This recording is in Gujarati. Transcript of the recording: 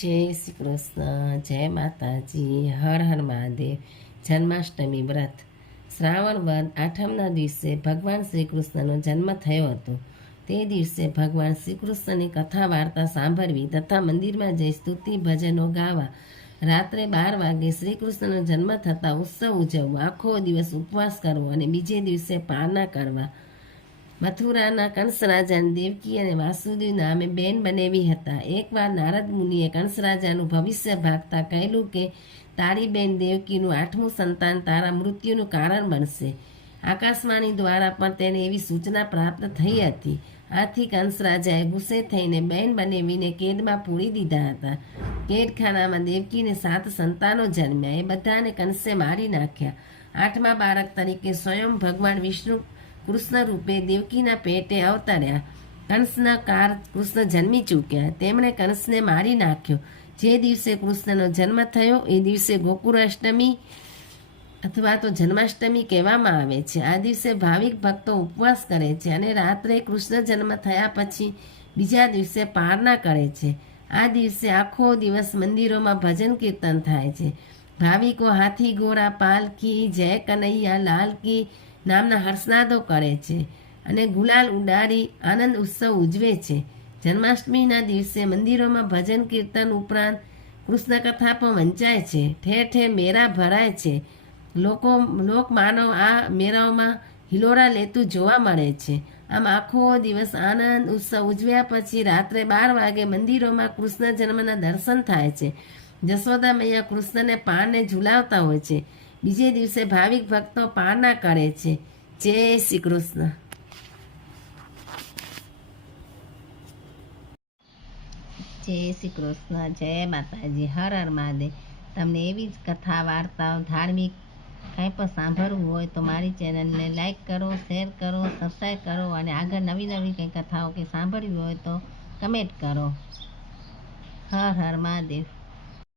જય શ્રી કૃષ્ણ, જય માતાજી, હર હર મહાદેવ, જન્માષ્ટમી વ્રત. શ્રાવણ વદ આઠમના દિવસે ભગવાન શ્રી કૃષ્ણનો જન્મ થયો હતો. તે દિવસે ભગવાન શ્રી કૃષ્ણની કથા વાર્તા સાંભળવી તથા મંદિરમાં જઈ સ્તુતિ ભજનો ગાવા રાત્રે બાર વાગે શ્રી કૃષ્ણનો જન્મ થતાં ઉત્સવ ઉજવવો, આખો દિવસ ઉપવાસ કરવો અને બીજે દિવસે પારણા કરવા મથુરાના કંસરાજાને દેવકી અને વાસુદેવ નામે બેન બનેવી હતા. એકવાર નારદ મુનિએ કંસરાજાનું ભવિષ્ય ભાગતા કહેલું કે તારી બેન દેવકીનું આઠમું સંતાન તારા મૃત્યુનું કારણ બનશે. આકાશવાણી દ્વારા પણ તેને એવી સૂચના પ્રાપ્ત થઈ હતી. આથી કંસરાજાએ ગુસ્સે થઈને બેન બનેવીને કેદમાં પૂરી દીધા હતા. કેદખાનામાં દેવકીને સાત સંતાનો જન્મ્યા. એ બધાને કંસે મારી નાખ્યા. આઠમા બાળક તરીકે સ્વયં ભગવાન વિષ્ણુ કૃષ્ણ રૂપે દેવકીના પેટે અવતર્યા. કંસના કાર, કૃષ્ણ જન્મી ચૂક્યા. તેમણે કંસને મારી નાખ્યો. જે દિવસે કૃષ્ણનો જન્મ થયો, એ દિવસે ગોકુળાષ્ટમી અથવા તો જન્માષ્ટમી કહેવામાં આવે છે. આ દિવસે ભાવિક ભક્તો ઉપવાસ કરે છે અને રાત્રે કૃષ્ણ જન્મ થયા પછી બીજા દિવસે પારણા કરે છે. આ દિવસે આખો દિવસ મંદિરોમાં ભજન કીર્તન થાય છે. ભાવિકો હાથી, ઘોડા પાલકી જય કનૈયા લાલ કી નામના હર્ષનાદો કરે છે અને ગુલાલ ઉડાડી આનંદ ઉત્સવ ઉજવે છે. જન્માષ્ટમીના દિવસે મંદિરોમાં ભજન, કીર્તન ઉપરાંત કૃષ્ણ કથા પણ વંચાય છે. ઠેર ઠેર મેળા ભરાય છે. લોકો લોક માનવ આ મેળાઓમાં હિલોરા લેતું જોવા મળે છે. આમ આખો દિવસ આનંદ ઉત્સવ ઉજવ્યા પછી રાત્રે બાર વાગે મંદિરોમાં કૃષ્ણ જન્મના દર્શન થાય છે. જશોદા મૈયા કૃષ્ણને પાણને ઝુલાવતા હોય છે. બીજે દિવસે ભાવિક ભક્તો પાના કરે છે. જય શ્રી કૃષ્ણ. જય શ્રી કૃષ્ણ. જય માતાજી. હર હર મહાદેવ. તમને એવી જ કથા, વાર્તાઓ, ધાર્મિક કાંઈ પણ સાંભળવું હોય તો મારી ચેનલને લાઈક કરો, શેર કરો, સબસ્ક્રાઈબ કરો અને આગળ નવી નવી કંઈ કથાઓ કે સાંભળવી હોય તો કમેન્ટ કરો. હર હર મહાદેવ.